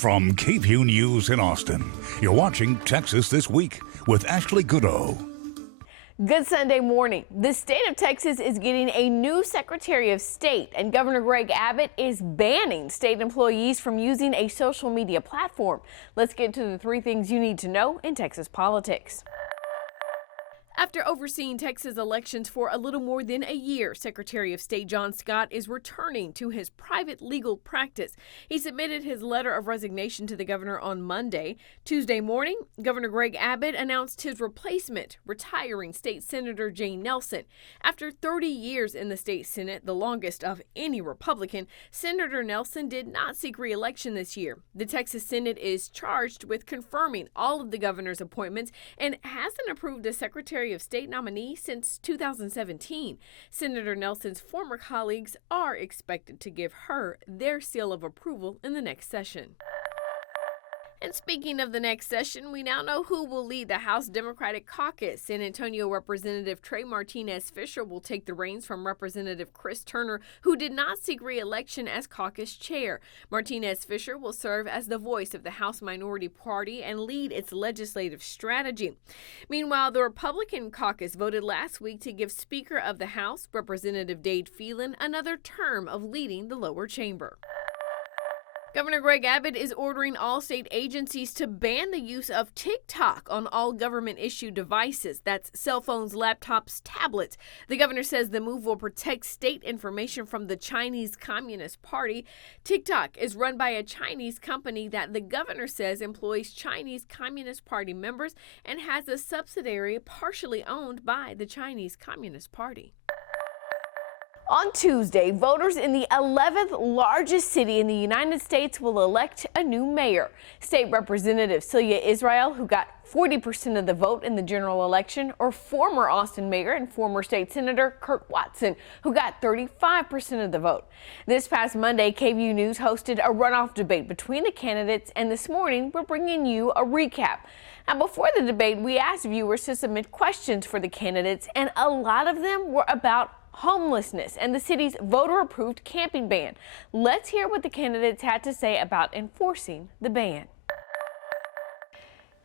From KVUE News in Austin, you're watching Texas This Week with Ashley Goudeau. Good Sunday morning. The state of Texas is getting a new Secretary of State, and Governor Greg Abbott is banning state employees from using a social media platform. Let's get to the 3 things you need to know in Texas politics. After overseeing Texas elections for a little more than a year, Secretary of State John Scott is returning to his private legal practice. He submitted his letter of resignation to the governor on Monday. Tuesday morning, Governor Greg Abbott announced his replacement, retiring State Senator Jane Nelson. After 30 years in the state Senate, the longest of any Republican, Senator Nelson did not seek re-election this year. The Texas Senate is charged with confirming all of the governor's appointments and hasn't approved a Secretary of State nominee since 2017. Senator Nelson's former colleagues are expected to give her their seal of approval in the next session. And speaking of the next session, we now know who will lead the House Democratic Caucus. San Antonio Representative Trey Martinez Fisher will take the reins from Representative Chris Turner, who did not seek re-election as caucus chair. Martinez Fisher will serve as the voice of the House Minority Party and lead its legislative strategy. Meanwhile, the Republican caucus voted last week to give Speaker of the House, Representative Dade Phelan, another term of leading the lower chamber. Governor Greg Abbott is ordering all state agencies to ban the use of TikTok on all government-issued devices. That's cell phones, laptops, tablets. The governor says the move will protect state information from the Chinese Communist Party. TikTok is run by a Chinese company that the governor says employs Chinese Communist Party members and has a subsidiary partially owned by the Chinese Communist Party. On Tuesday, voters in the 11th largest city in the United States will elect a new mayor. State Representative Celia Israel, who got 40% of the vote in the general election, or former Austin mayor and former state senator Kirk, who got 35% of the vote. This past Monday, KVUE News hosted a runoff debate between the candidates, and this morning we're bringing you a recap. Now, before the debate, we asked viewers to submit questions for the candidates, and a lot of them were about homelessness and the city's voter-approved camping ban. Let's hear what the candidates had to say about enforcing the ban.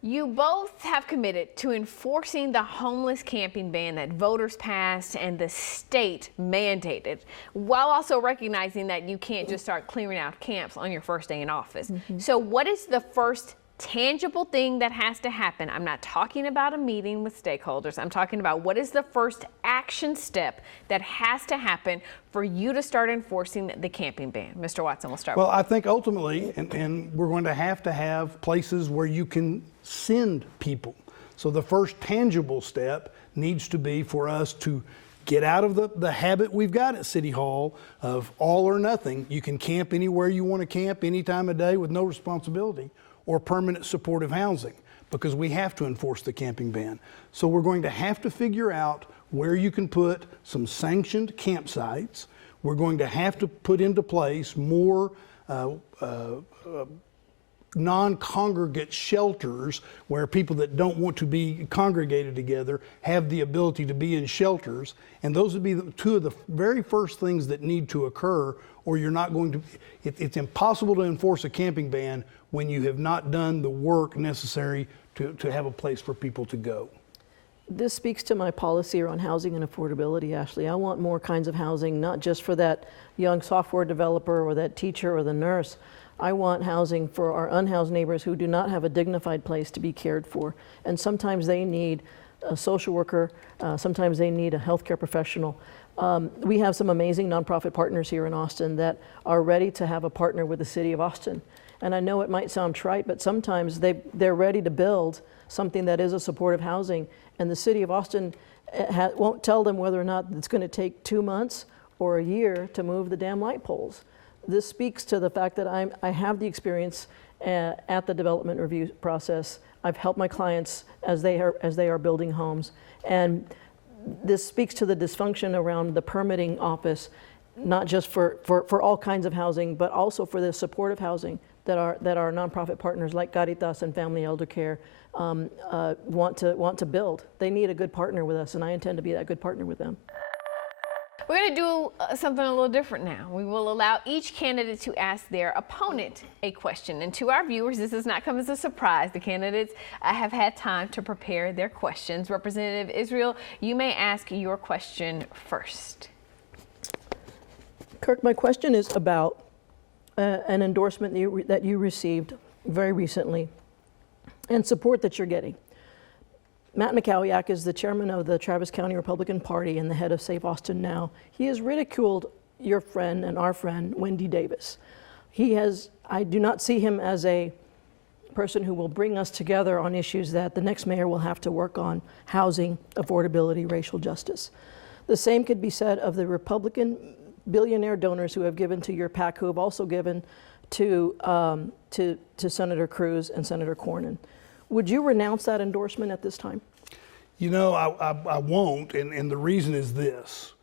You both have committed to enforcing the homeless camping ban that voters passed and the state mandated, while also recognizing that you can't just start clearing out camps on your first day in office. So what is the first tangible thing that has to happen? I'm not talking about a meeting with stakeholders. I'm talking about what is the first action step that has to happen for you to start enforcing the camping ban. Mr. Watson, we'll start. Well, I think ultimately, and we're going to have places where you can send people. So the first tangible step needs to be for us to get out of the habit we've got at City Hall of all or nothing. You can camp anywhere you want to camp, any time of day with no responsibility, or permanent supportive housing, because we have to enforce the camping ban. So we're going to have to figure out where you can put some sanctioned campsites. We're going to have to put into place more non-congregate shelters where people that don't want to be congregated together have the ability to be in shelters. And those would be two of the very first things that need to occur, or you're not going to, it's impossible to enforce a camping ban when you have not done the work necessary to have a place for people to go. This speaks to my policy around housing and affordability, Ashley. I want more kinds of housing, not just for that young software developer or that teacher or the nurse. I want housing for our unhoused neighbors who do not have a dignified place to be cared for. And sometimes they need a social worker, sometimes they need a healthcare professional. We have some amazing nonprofit partners here in Austin that are ready to have a partner with the city of Austin. And I know it might sound trite, but sometimes they're ready to build something that is a supportive housing, and the city of Austin won't tell them whether or not it's going to take 2 months or a year to move the damn light poles. This speaks to the fact that I have the experience at the development review process. I've helped my clients as they are building homes, and this speaks to the dysfunction around the permitting office, not just for all kinds of housing, but also for the supportive housing that our nonprofit partners like Caritas and Family Elder Care want to build. They need a good partner with us, and I intend to be that good partner with them. We're going to do something a little different now. We will allow each candidate to ask their opponent a question. And to our viewers, this does not come as a surprise. The candidates have had time to prepare their questions. Representative Israel, you may ask your question first. Kirk, my question is about an endorsement that you received very recently and support that you're getting. Matt McCowiak is the chairman of the Travis County Republican Party and the head of Save Austin Now. He has ridiculed your friend and our friend, Wendy Davis. I do not see him as a person who will bring us together on issues that the next mayor will have to work on: housing, affordability, racial justice. The same could be said of the Republican billionaire donors who have given to your PAC, who have also given to Senator Cruz and Senator Cornyn. Would you renounce that endorsement at this time? You know, I won't, and the reason is this.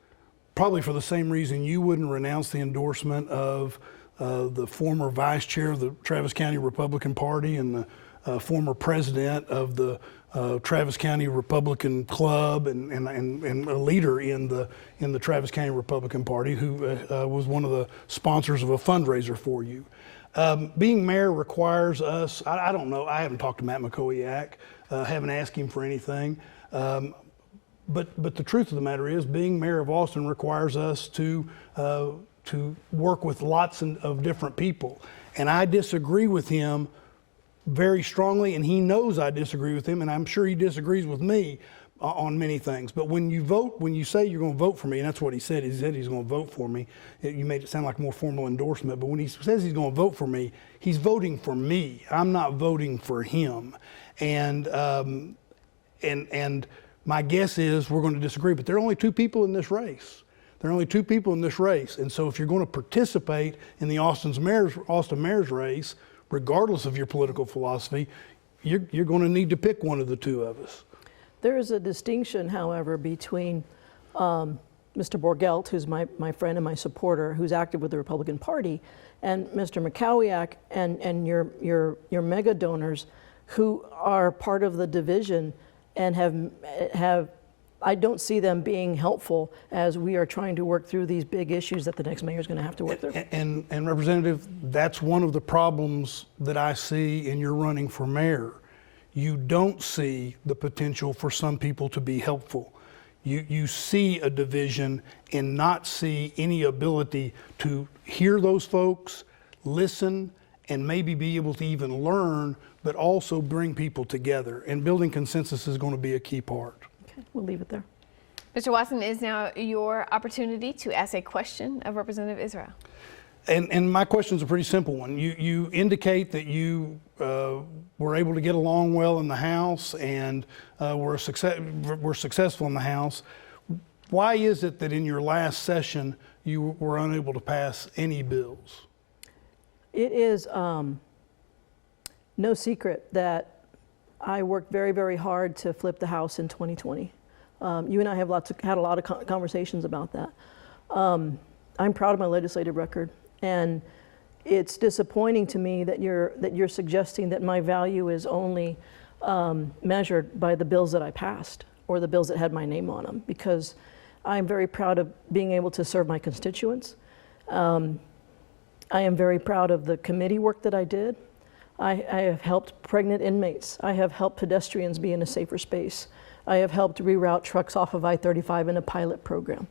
Probably for the same reason you wouldn't renounce the endorsement of the former vice chair of the Travis County Republican Party and the former president of the Travis County Republican Club and a leader in the Travis County Republican Party, who was one of the sponsors of a fundraiser for you. Being mayor requires us, I don't know, I haven't talked to Matt McCowiak, haven't asked him for anything, but the truth of the matter is being mayor of Austin requires us to work with lots of different people. And I disagree with him very strongly, and he knows I disagree with him, and I'm sure he disagrees with me on many things. But when you say you're going to vote for me, and that's what he said he's going to vote for me. You made it sound like a more formal endorsement, but when he says he's going to vote for me, he's voting for me. I'm not voting for him. And my guess is we're going to disagree, but there are only two people in this race. There are only two people in this race. And so if you're going to participate in the Austin mayor's race, regardless of your political philosophy, you're going to need to pick one of the two of us. There is a distinction, however, between Mr. Borgelt, who's my friend and my supporter, who's active with the Republican Party, and Mr. McCowiak and your mega donors who are part of the division and have I don't see them being helpful as we are trying to work through these big issues that the next mayor is going to have to work through. And Representative, that's one of the problems that I see in your running for mayor. You don't see the potential for some people to be helpful. You see a division and not see any ability to hear those folks, listen, and maybe be able to even learn, but also bring people together. And building consensus is going to be a key part. Okay, we'll leave it there. Mr. Watson, is now your opportunity to ask a question of Representative Israel. And my question is a pretty simple one. You indicate that you were able to get along well in the House and were successful in the House. Why is it that in your last session you were unable to pass any bills? It is no secret that I worked very, very hard to flip the House in 2020. You and I have had a lot of conversations about that. I'm proud of my legislative record. And it's disappointing to me that you're suggesting that my value is only measured by the bills that I passed or the bills that had my name on them, because I'm very proud of being able to serve my constituents. I am very proud of the committee work that I did. I have helped pregnant inmates. I have helped pedestrians be in a safer space. I have helped reroute trucks off of I-35 in a pilot program.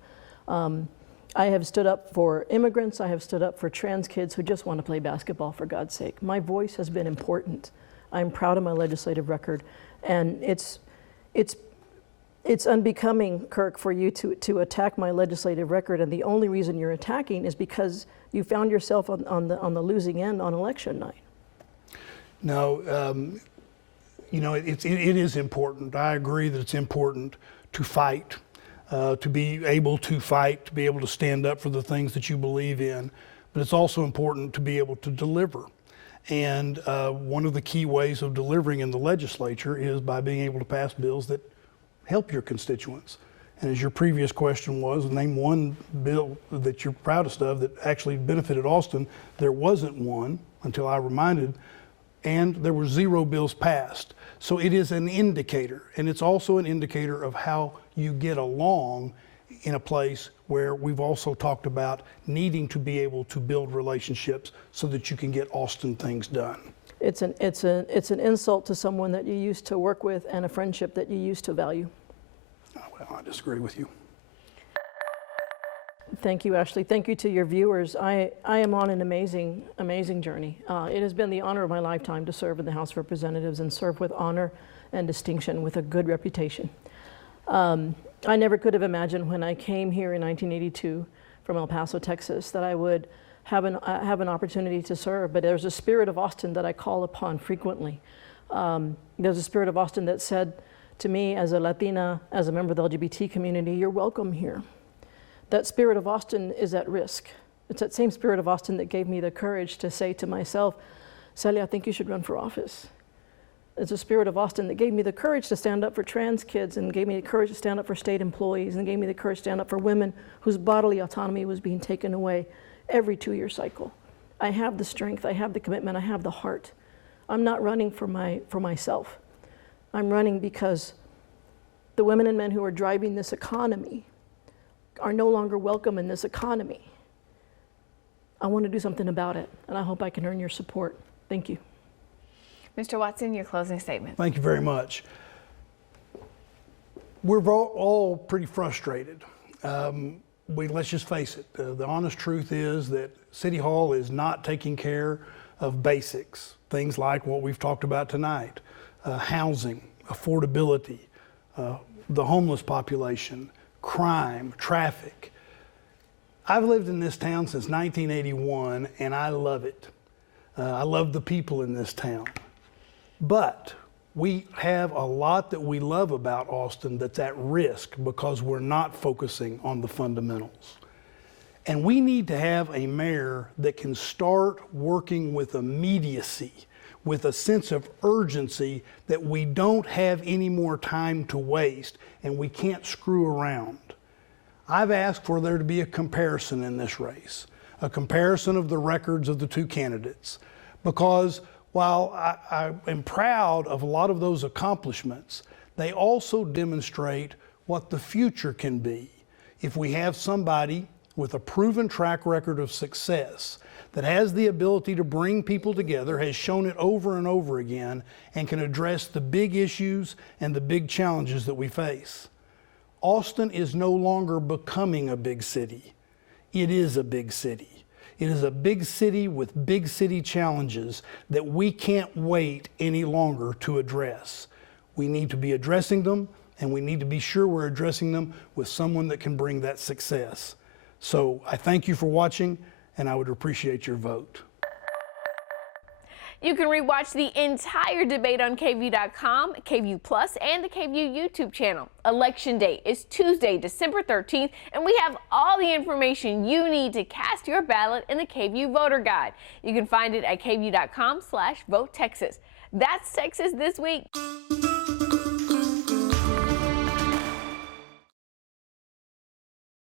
I have stood up for immigrants. I have stood up for trans kids who just want to play basketball, for God's sake. My voice has been important. I'm proud of my legislative record. And it's unbecoming, Kirk, for you to attack my legislative record. And the only reason you're attacking is because you found yourself on the losing end on election night. No, you know, it is important. I agree that it's important to fight. To be able to fight, to be able to stand up for the things that you believe in, but it's also important to be able to deliver. And one of the key ways of delivering in the legislature is by being able to pass bills that help your constituents. And as your previous question was, name one bill that you're proudest of that actually benefited Austin. There wasn't one until I reminded, and there were 0 bills passed. So it is an indicator, and it's also an indicator of how you get along in a place where we've also talked about needing to be able to build relationships so that you can get Austin things done. It's an insult to someone that you used to work with and a friendship that you used to value. Oh, well, I disagree with you. Thank you, Ashley. Thank you to your viewers. I am on an amazing, amazing journey. It has been the honor of my lifetime to serve in the House of Representatives and serve with honor and distinction with a good reputation. I never could have imagined when I came here in 1982 from El Paso, Texas, that I would have an opportunity to serve. But there's a spirit of Austin that I call upon frequently. There's a spirit of Austin that said to me as a Latina, as a member of the LGBT community, you're welcome here. That spirit of Austin is at risk. It's that same spirit of Austin that gave me the courage to say to myself, Celia, I think you should run for office. It's a spirit of Austin that gave me the courage to stand up for trans kids and gave me the courage to stand up for state employees and gave me the courage to stand up for women whose bodily autonomy was being taken away every 2-year cycle. I have the strength, I have the commitment, I have the heart. I'm not running for myself. I'm running because the women and men who are driving this economy are no longer welcome in this economy. I want to do something about it, and I hope I can earn your support. Thank you. Mr. Watson, your closing statement. Thank you very much. We're all pretty frustrated. Let's just face it. The honest truth is that City Hall is not taking care of basics, things like what we've talked about tonight, housing, affordability, the homeless population, crime, traffic. I've lived in this town since 1981, and I love it. I love the people in this town. But we have a lot that we love about Austin that's at risk because we're not focusing on the fundamentals. And we need to have a mayor that can start working with immediacy, with a sense of urgency that we don't have any more time to waste and we can't screw around. I've asked for there to be a comparison in this race, a comparison of the records of the two candidates, because while I am proud of a lot of those accomplishments, they also demonstrate what the future can be if we have somebody with a proven track record of success that has the ability to bring people together, has shown it over and over again, and can address the big issues and the big challenges that we face. Austin is no longer becoming a big city. It is a big city. It is a big city with big city challenges that we can't wait any longer to address. We need to be addressing them, and we need to be sure we're addressing them with someone that can bring that success. So I thank you for watching, and I would appreciate your vote. You can rewatch the entire debate on KVUE.com, KVUE Plus, and the KVUE YouTube channel. Election day is Tuesday, December 13th, and we have all the information you need to cast your ballot in the KVUE Voter Guide. You can find it at KVUE.com/VoteTexas. That's Texas This Week.